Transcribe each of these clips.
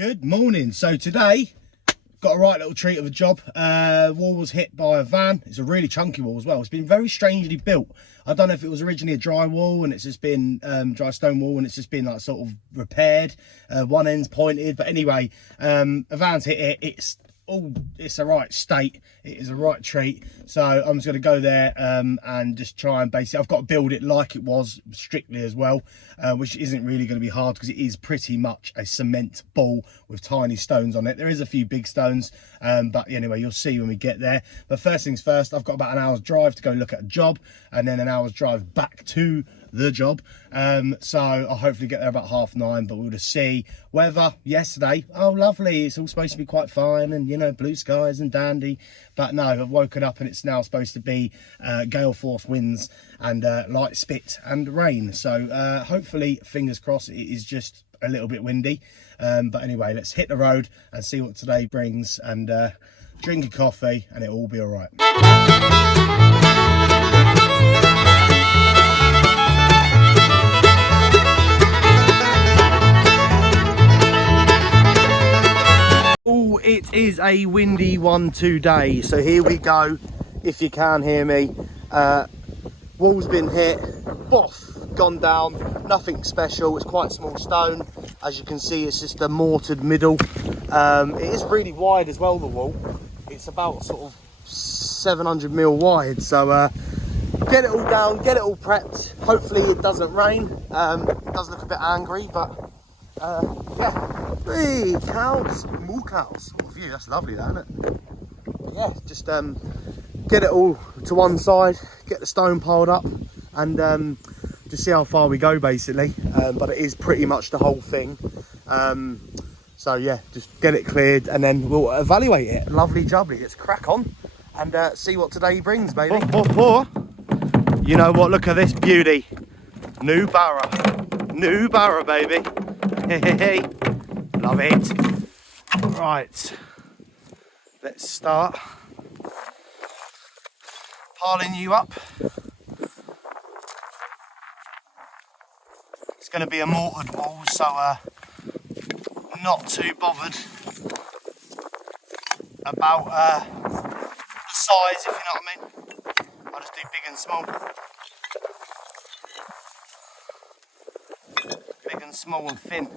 Good morning. So today, got a right little treat of a job. Wall was hit by a van. It's a really chunky wall as well. It's been very strangely built. I don't know if it was originally a dry wall and it's just been dry stone wall and it's just been like sort of repaired. One end's pointed, but anyway, a van's hit it. It's a right state. It is a right treat. So I'm just going to go there and just try and basically, I've got to build it like it was strictly as well, which isn't really going to be hard because it is pretty much a cement ball with tiny stones on it. There is a few big stones, but anyway, you'll see when we get there. But first things first, I've got about an hour's drive to go look at a job and then an hour's drive back to the job. So I'll hopefully get there about 9:30, but we'll just see. Weather yesterday, oh lovely, it's all supposed to be quite fine and you know, blue skies and dandy, but no, I've woken up and it's now supposed to be gale force winds and light spit and rain. So hopefully, fingers crossed, it is just a little bit windy, but anyway, let's hit the road and see what today brings and drink a coffee and it'll all be all right. Oh, it is a windy one today, so here we go. If you can hear me, wall's been hit, boff, gone down, nothing special. It's quite small stone, as you can see. It's just a mortared middle. It is really wide as well, the wall. It's about sort of 700 mil wide, so get it all down, get it all prepped. Hopefully it doesn't rain. It does look a bit angry, but yeah. Hey, cows, moo cows. What a view, that's lovely, that, isn't it? But yeah, just get it all to one side, get the stone piled up, and just see how far we go, basically. But it is pretty much the whole thing. So yeah, just get it cleared, and then we'll evaluate it. Lovely jubbly, let's crack on and see what today brings, baby. You know what? Look at this beauty. New barrow, baby. Hey. Love it. Right, let's start piling you up. It's going to be a mortared wall, so not too bothered about the size, if you know what I mean. I'll just do big and small. Big and small and thin.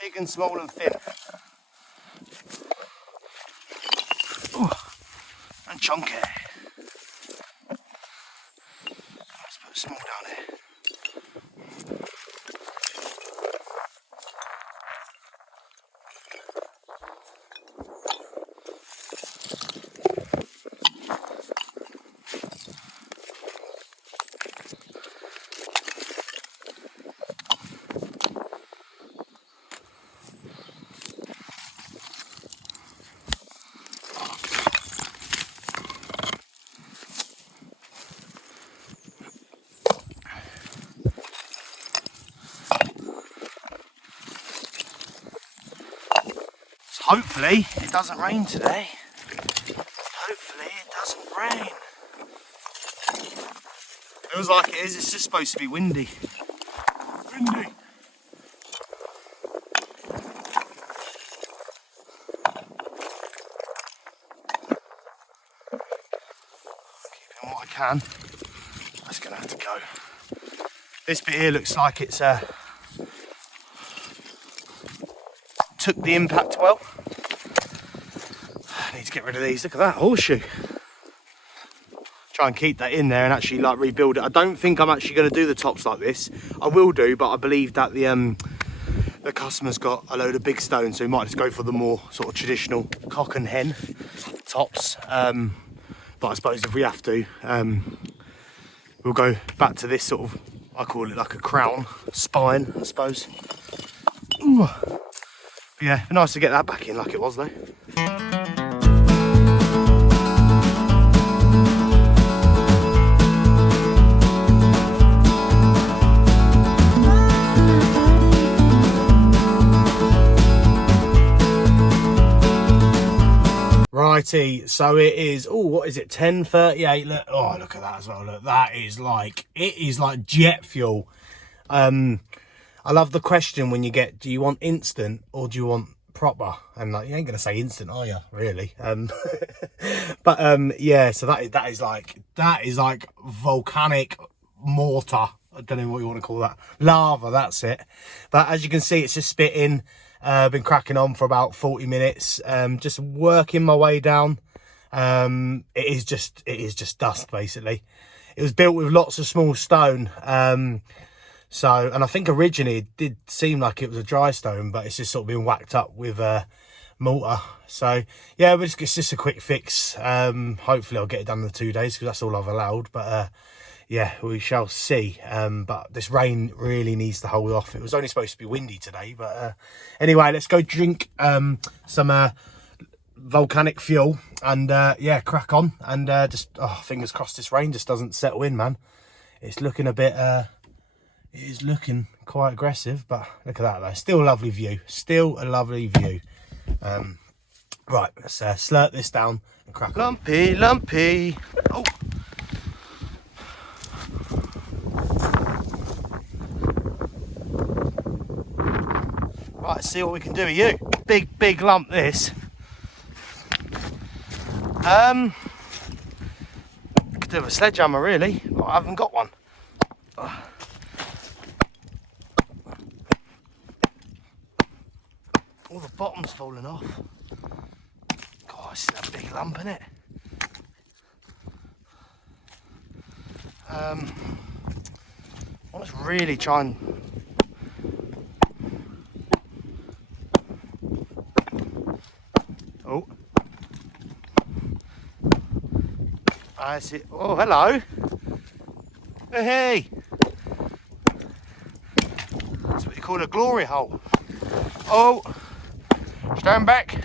Big and small and thin. Ooh, and chunky. Let's put small down here. Hopefully it doesn't rain today. Hopefully it doesn't rain. Feels like it is, it's just supposed to be windy. Windy. Keeping what I can. That's gonna have to go. This bit here looks like it's took the impact well. I need to get rid of these. Look at that horseshoe. Try and keep that in there and actually like rebuild it. I don't think I'm actually going to do the tops like this. I will do, but I believe that the customer's got a load of big stones, so we might just go for the more sort of traditional cock and hen tops. But I suppose if we have to, we'll go back to this sort of, I call it like a crown spine, I suppose. Ooh. Yeah, nice to get that back in like it was though. Right, tea. So it is, oh, what is it, 10:38? Look, oh, look at that as well. Look, that is like, it is like jet fuel. I love the question when you get, do you want instant or do you want proper? And like, you ain't gonna say instant, are you, really? But yeah, so that is like volcanic mortar. I don't know what you want to call that. Lava, that's it. But as you can see, it's just spitting. Been cracking on for about 40 minutes. Just working my way down. It is just dust, basically. It was built with lots of small stone. So, and I think originally it did seem like it was a dry stone, but it's just sort of been whacked up with mortar. So yeah, but it's just a quick fix. Hopefully I'll get it done in the 2 days, because that's all I've allowed. But yeah, we shall see. But this rain really needs to hold off. It was only supposed to be windy today, but anyway, let's go drink some volcanic fuel and yeah, crack on. And just fingers crossed this rain just doesn't settle in, man. It's looking a bit it is looking quite aggressive, but look at that though. Still a lovely view. Still a lovely view. Right, let's slurp this down and crack on. Lumpy, lumpy. Oh. Right, let's see what we can do with you. Big lump this. Could do with a sledgehammer really, but I haven't got one. All the bottom's falling off. God, it's a big lump, isn't it? I want to really try and oh, I see. Oh, hello. Hey, that's what you call a glory hole. Oh, stand back.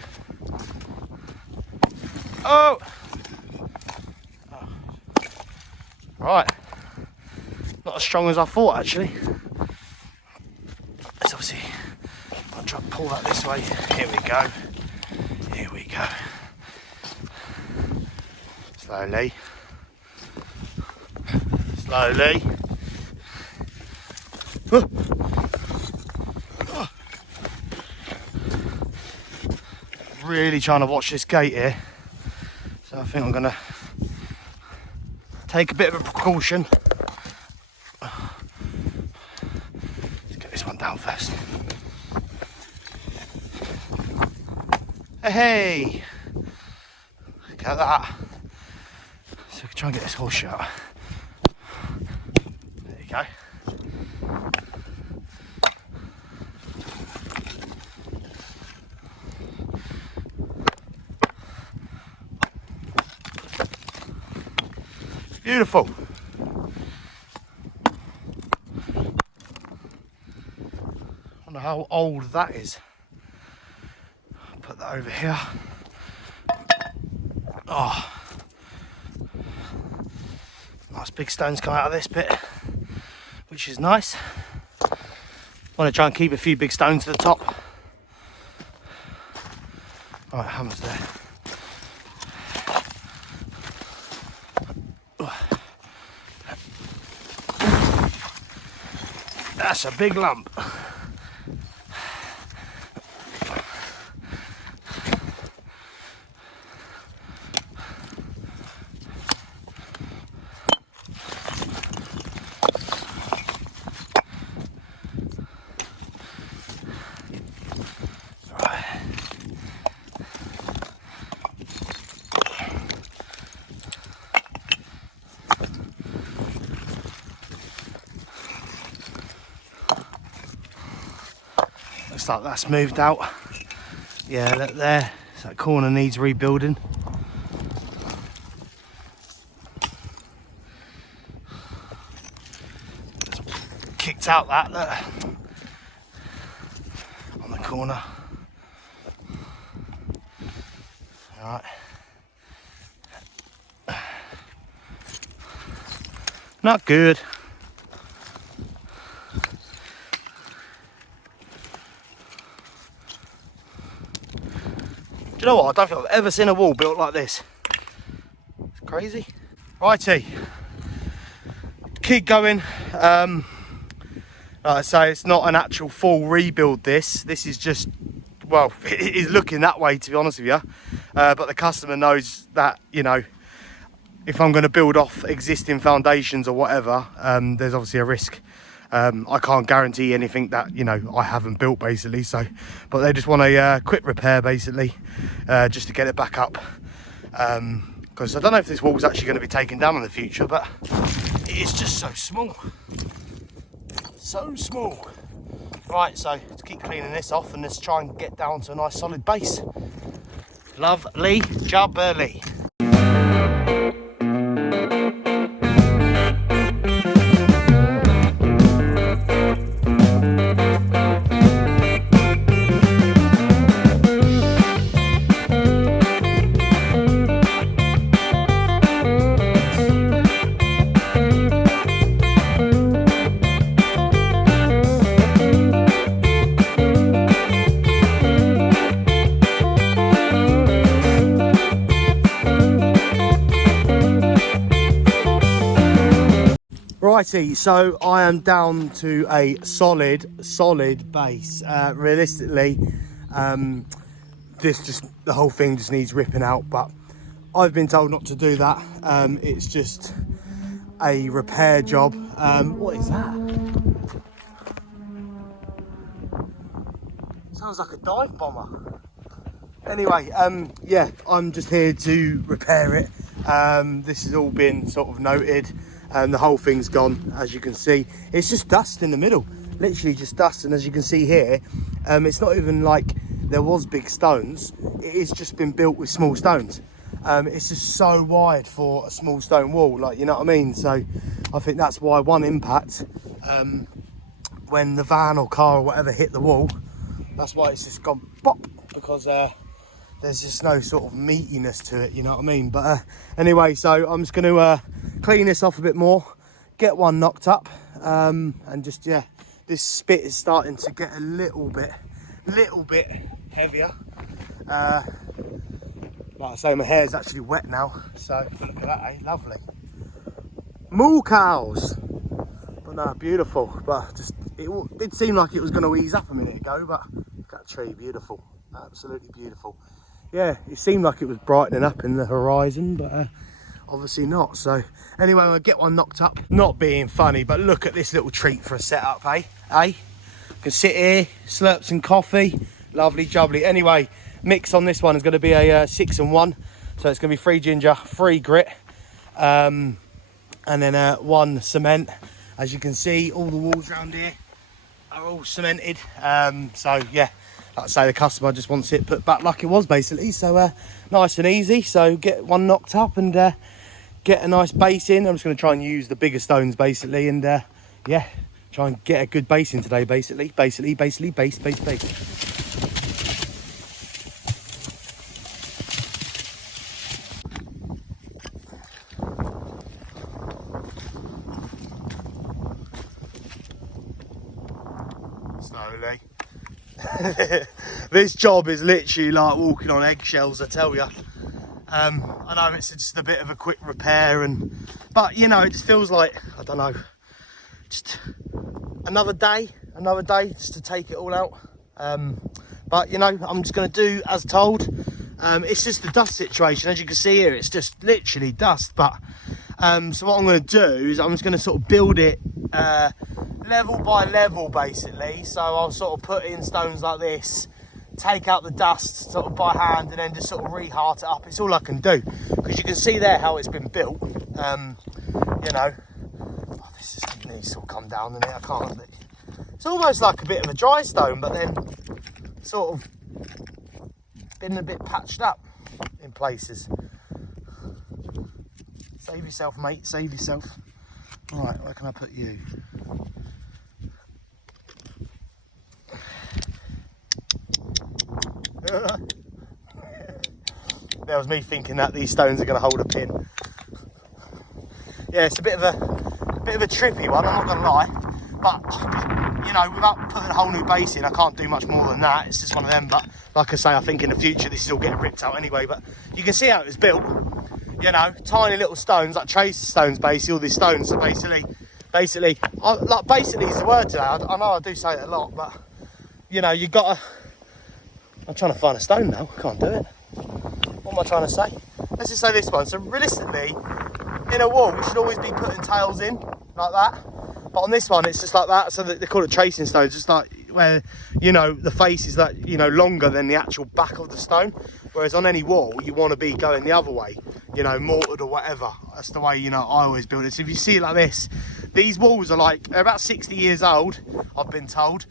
Oh. Right, not as strong as I thought actually. Let's obviously, I'll try to pull that this way. Here we go. Here we go. Slowly. Slowly. Really trying to watch this gate here. So I think I'm gonna take a bit of a precaution. Let's get this one down first. Hey! Look at that. So we can try and get this horse shut. There you go. Beautiful. I wonder how old that is. Put that over here. Oh, nice big stones come out of this bit, which is nice. Want to try and keep a few big stones to the top. All right, hammer's there. That's a big lump. Looks like that's moved out. Yeah, look there. So that corner needs rebuilding. It's kicked out that, look. On the corner. Alright. Not good. you know what? I don't think I've ever seen a wall built like this. It's crazy. Righty. Keep going. Like I say, it's not an actual full rebuild this. This is just, well, it is looking that way, to be honest with you. But the customer knows that, you know, if I'm going to build off existing foundations or whatever, there's obviously a risk. I can't guarantee anything that, you know, I haven't built, basically. So, but they just want a quick repair, basically, just to get it back up. Because I don't know if this wall's actually going to be taken down in the future, but it is just so small. So small. Right, so let's keep cleaning this off and let's try and get down to a nice solid base. Lovely jubbly. Righty, so I am down to a solid base. Realistically, the whole thing just needs ripping out, but I've been told not to do that. It's just a repair job. What is that? Sounds like a dive bomber. Anyway, yeah, I'm just here to repair it. This has all been sort of noted. The whole thing's gone, as you can see. It's just dust in the middle, literally just dust. And as you can see here, it's not even like there was big stones. It is just been built with small stones. It's just so wide for a small stone wall, like, you know what I mean? So I think that's why one impact, when the van or car or whatever hit the wall, that's why it's just gone pop, because there's just no sort of meatiness to it, you know what I mean? But anyway, so I'm just going to clean this off a bit more, get one knocked up, and just, yeah, this spit is starting to get a little bit heavier. Like I say, my hair's actually wet now, so look at that, eh? Lovely. Moo cows. But no, beautiful. But just, it did seem like it was going to ease up a minute ago, but look at that tree, beautiful. Absolutely beautiful. Yeah, it seemed like it was brightening up in the horizon, but obviously not. So anyway, I'll get one knocked up. Not being funny, but look at this little treat for a setup, eh? You can sit here, slurp some coffee. Lovely jubbly. Anyway, mix on this one is going to be a 6-1. So it's going to be 3 ginger, 3 grit, and then 1 cement. As you can see, all the walls around here are all cemented. So yeah, like I say, the customer just wants it put back like it was, basically. So nice and easy. So get one knocked up and get a nice base in. I'm just going to try and use the bigger stones, basically, and yeah, try and get a good base in today, basically, base. Slowly. This job is literally like walking on eggshells, I tell you. I know it's just a bit of a quick repair, but you know, it just feels like, I don't know, just another day just to take it all out. But you know, I'm just going to do as told. It's just the dust situation, as you can see here, it's just literally dust. But so what I'm going to do is I'm just going to sort of build it level by level, basically. So I'll sort of put in stones like this, take out the dust sort of by hand, and then just sort of re-heart it up. It's all I can do, because you can see there how it's been built. You know, oh, this just needs to come down in it. I can't. It's almost like a bit of a dry stone, but then sort of been a bit patched up in places. Save yourself, mate, save yourself. Right, where can I put you? There was me thinking that these stones are going to hold a pin. Yeah, it's a bit of a trippy one, I'm not going to lie. But, you know, without putting a whole new base in, I can't do much more than that. It's just one of them. But like I say, I think in the future this is all getting ripped out anyway, but you can see how it was built. You know, tiny little stones, like tracer stones, basically. All these stones are basically is the word today. I know I do say it a lot, but you know, you gotta. I'm trying to find a stone now. I can't do it. What am I trying to say? Let's just say this one. So realistically, in a wall, we should always be putting tails in like that. But on this one, it's just like that. So they call it tracing stones. Just like where, you know, the face is like, you know, longer than the actual back of the stone. Whereas on any wall, you want to be going the other way, you know, mortared or whatever. That's the way, you know, I always build it. So if you see it like this, these walls are like, they're about 60 years old, I've been told.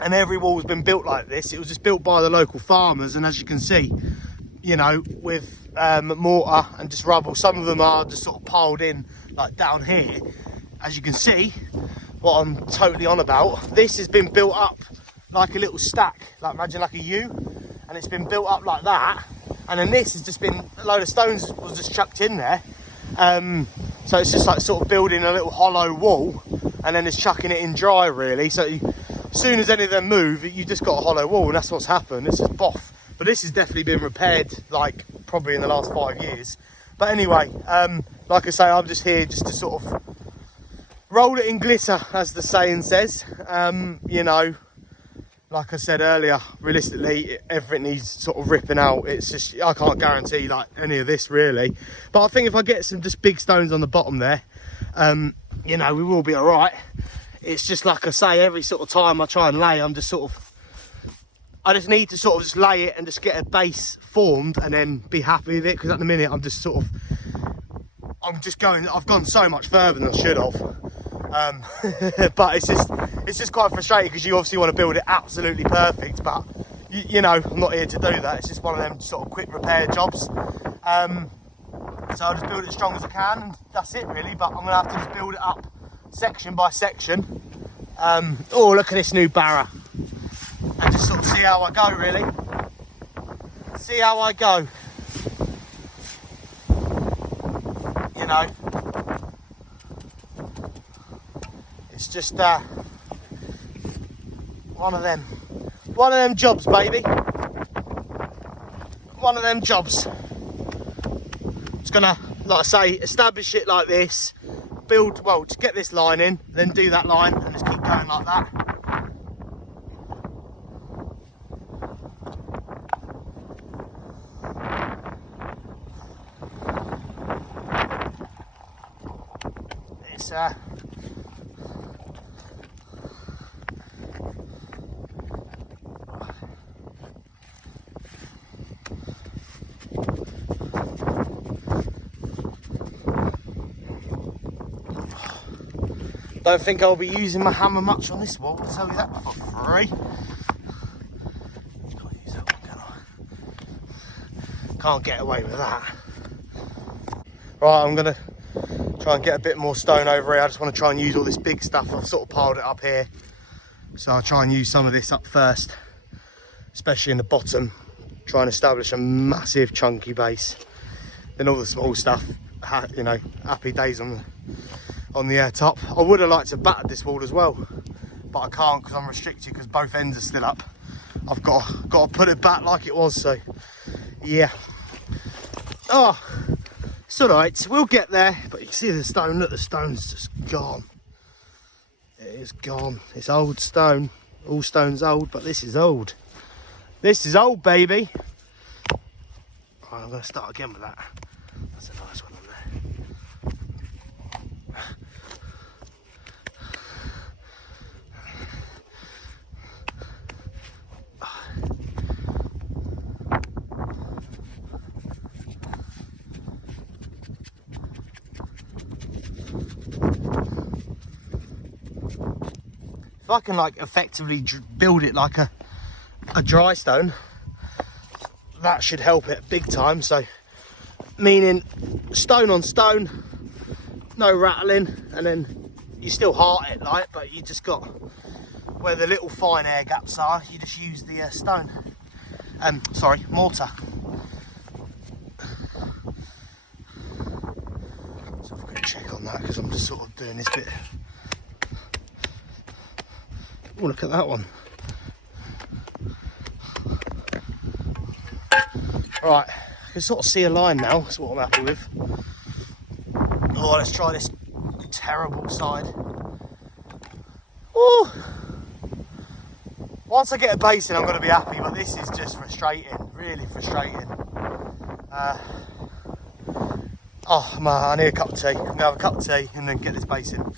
And every wall's been built like this. It was just built by the local farmers. And as you can see, you know, with mortar and just rubble, some of them are just sort of piled in like down here. As you can see, what I'm totally on about, this has been built up like a little stack, like imagine like a U, and it's been built up like that. And then this has just been, a load of stones was just chucked in there. So it's just like sort of building a little hollow wall and then it's chucking it in dry really. So as soon as any of them move, you just got a hollow wall, and that's what's happened. It's just boff. But this has definitely been repaired, like probably in the last 5 years. But anyway, like I say, I'm just here just to sort of roll it in glitter, as the saying says. You know, like I said earlier, realistically, everything needs sort of ripping out. It's just, I can't guarantee like any of this really. But I think if I get some just big stones on the bottom there, you know, we will be all right. It's just like I say, every sort of time I try and lay, I'm just sort of, I just need to sort of just lay it and just get a base formed and then be happy with it. Because at the minute I'm just sort of, I've gone so much further than I should have. But it's just quite frustrating because you obviously want to build it absolutely perfect. But you know, I'm not here to do that. It's just one of them sort of quick repair jobs. So I'll just build it as strong as I can, and that's it really. But I'm gonna have to just build it up section by section. Oh, look at this new barra. And just sort of see how I go really. See how I go. You know. It's just one of them jobs, baby. One of them jobs. It's gonna, like I say, establish it like this. Build, well, just get this line in, then do that line, and just keep going like that. It's don't think I'll be using my hammer much on this wall, I'll tell you that for free. Can't use that one, can I? Can't get away with that. Right, I'm gonna try and get a bit more stone over here. I just want to try and use all this big stuff. I've sort of piled it up here. So I'll try and use some of this up first, especially in the bottom. Try and establish a massive chunky base. Then all the small stuff, you know, happy days on the top. I would have liked to batter this wall as well, but I can't because I'm restricted because both ends are still up. I've got to put it back like it was, so yeah. Oh, it's all right, we'll get there. But you can see the stone, look, the stone's just gone. It is gone. It's old stone. All stone's old, but this is old. This is old, baby. Right, I'm going to start again with that. That's a nice one on there. If I can like effectively build it like a dry stone, that should help it big time. So meaning stone on stone, no rattling, and then you still heart it like, but you just got where the little fine air gaps are, you just use the stone, sorry, mortar. So I've got to check on that because I'm just sort of doing this bit. Oh, look at that one. Right, I can sort of see a line now, that's what I'm happy with. Oh, let's try this terrible side. Ooh. Once I get a base in, I'm going to be happy, but this is just frustrating, really frustrating. Oh man, I need a cup of tea. I'm going to have a cup of tea and then get this base in.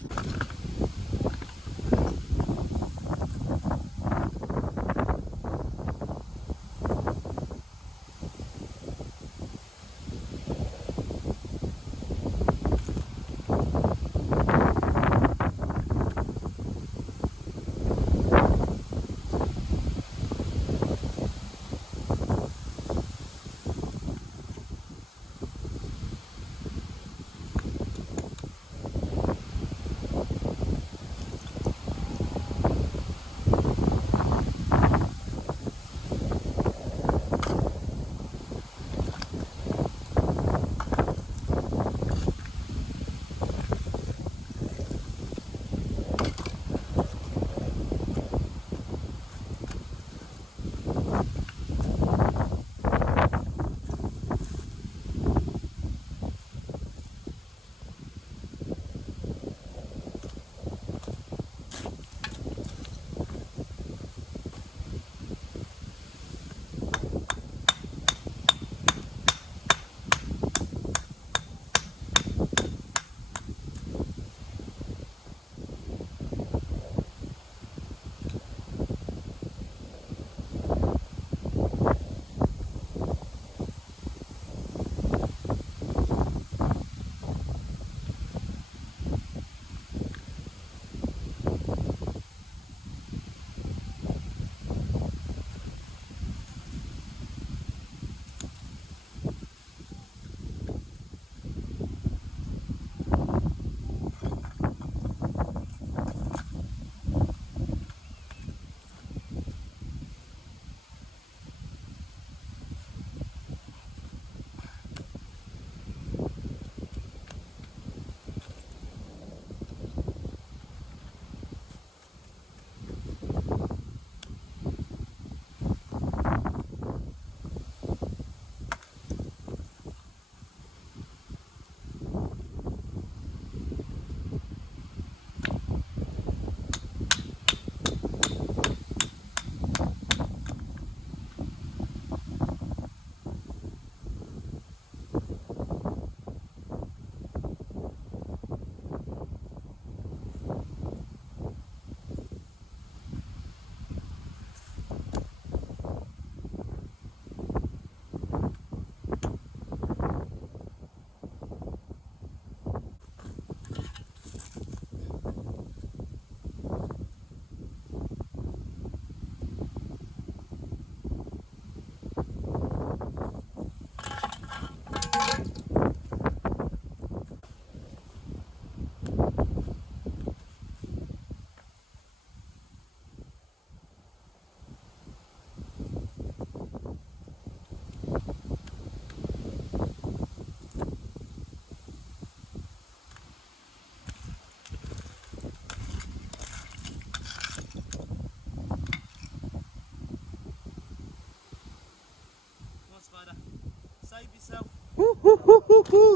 Save yourself.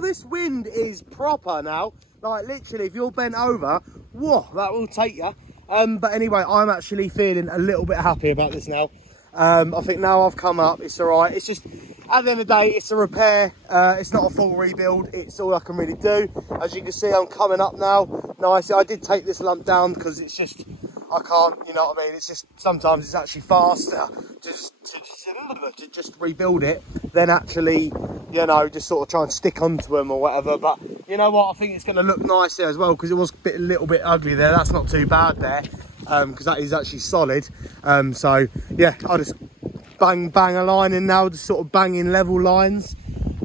This wind is proper now. Like literally, if you're bent over, whoa, that will take you. But anyway, I'm actually feeling a little bit happy about this now. I think now I've come up, it's all right. It's just, at the end of the day, it's a repair. It's not a full rebuild. It's all I can really do. As you can see, I'm coming up now. Nice. I did take this lump down because it's just, I can't, you know what I mean? It's just, sometimes it's actually faster to just rebuild it than actually, you know, just sort of try and stick onto them or whatever. But you know what? I think it's going to look nice there as well, because it was a little bit ugly there. That's not too bad there, because that is actually solid. So yeah, I'll just bang a line in now, just sort of banging level lines,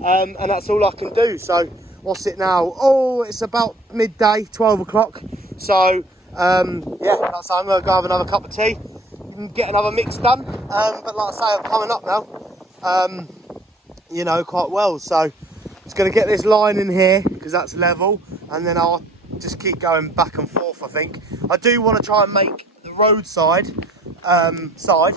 and that's all I can do. So what's it now? Oh, it's about midday, 12 o'clock. So yeah, that's, I'm going to go have another cup of tea and get another mix done. But like I say, I'm coming up now, you know, quite well. So it's going to get this line in here because that's level, and then I'll just keep going back and forth. I think I do want to try and make the roadside side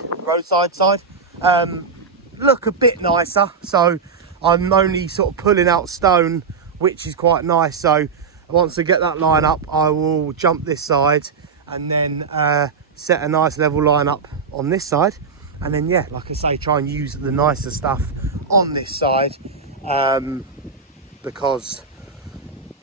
look a bit nicer. So I'm only sort of pulling out stone, which is quite nice. So once I get that line up, I will jump this side and then set a nice level line up on this side. And then, yeah, like I say, try and use the nicer stuff on this side, because,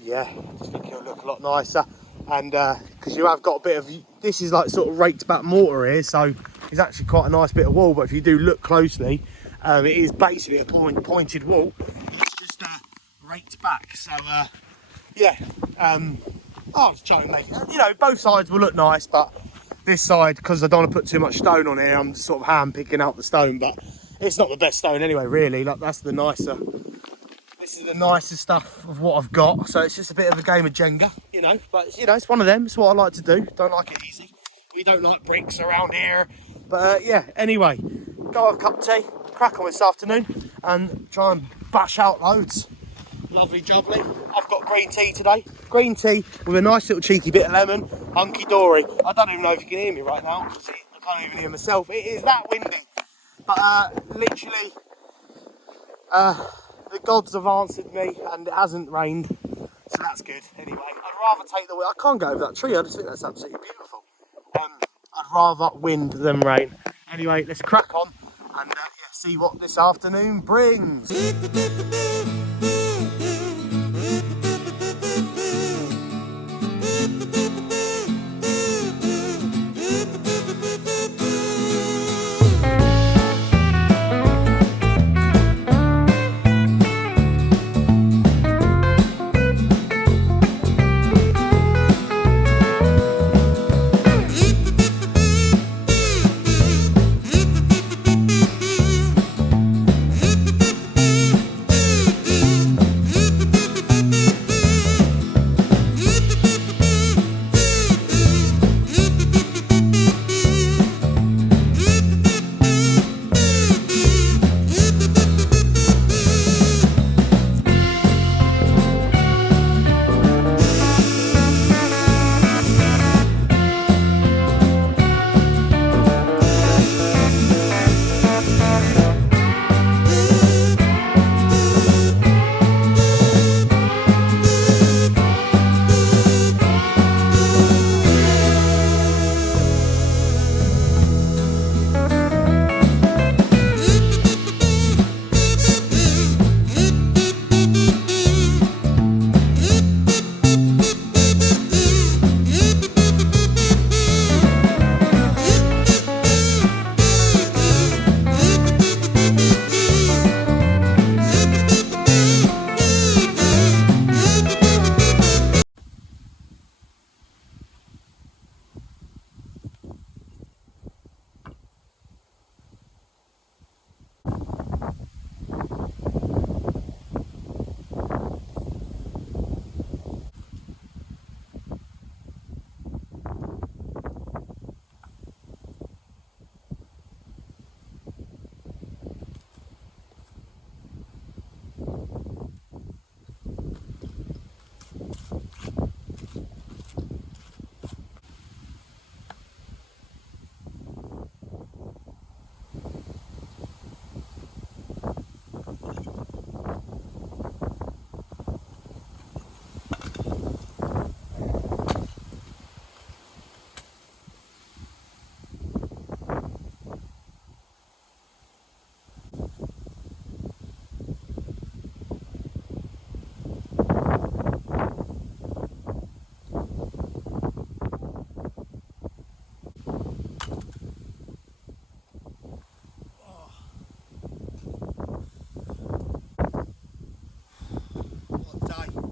yeah, I just think it'll look a lot nicer. And because you have got a bit of, this is like sort of raked back mortar here, so it's actually quite a nice bit of wall. But if you do look closely, it is basically a pointed wall. It's just raked back. So yeah, I'll just try and make it, you know, both sides will look nice, but this side, because I don't want to put too much stone on here, I'm just sort of hand picking out the stone. But it's not the best stone anyway, really. Like, that's the nicer, this is the nicer stuff of what I've got. So it's just a bit of a game of Jenga, you know. But you know, it's one of them. It's what I like to do. Don't like it easy. We don't like bricks around here. But yeah, anyway, go have a cup of tea, crack on this afternoon, and try and bash out loads. Lovely jubbly. I've got green tea today. Green tea with a nice little cheeky bit of lemon. Hunky dory. I don't even know if you can hear me right now. See, I can't even hear myself. It is that windy. But literally, the gods have answered me and it hasn't rained. So that's good. Anyway, I'd rather take the wind. I can't go over that tree. I just think that's absolutely beautiful. I'd rather wind than rain. Anyway, let's crack on and yeah, see what this afternoon brings.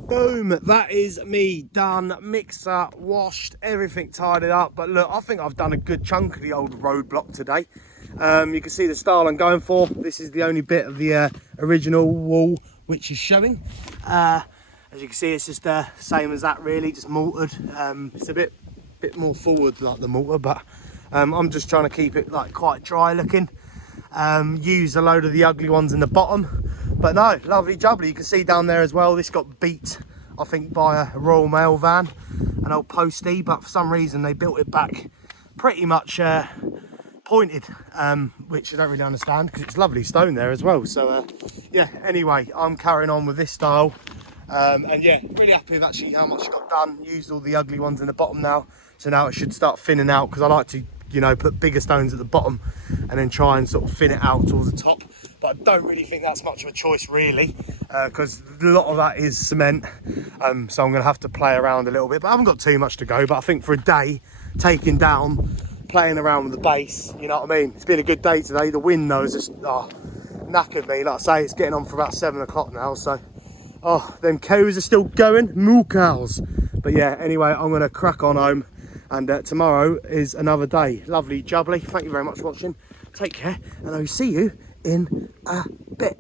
Boom, that is me done. Mixer washed, everything tidied up. But look, I think I've done a good chunk of the old roadblock today. You can see the style I'm going for. This is the only bit of the original wall which is showing. As you can see, it's just the same as that, really, just mortared. It's a bit more forward like the mortar, but I'm just trying to keep it like quite dry looking. Use a load of the ugly ones in the bottom. But no, lovely jubbly. You can see down there as well, this got beat, I think, by a Royal Mail van, an old postie, but for some reason they built it back pretty much pointed, which I don't really understand because it's lovely stone there as well. So yeah, anyway, I'm carrying on with this style. And yeah, really happy with actually how much I got done. Used all the ugly ones in the bottom now, so now it should start thinning out, because I like to, you know, put bigger stones at the bottom and then try and sort of thin it out towards the top. But I don't really think that's much of a choice really, because a lot of that is cement. So I'm going to have to play around a little bit, but I haven't got too much to go. But I think for a day taking down, playing around with the base, you know what I mean, it's been a good day today. The wind though is just knackered me. Like I say, it's getting on for about 7 o'clock now, so them cows are still going, moo cows. But yeah, anyway, I'm going to crack on home, and tomorrow is another day. Lovely jubbly, thank you very much for watching, take care, and I'll see you in a bit.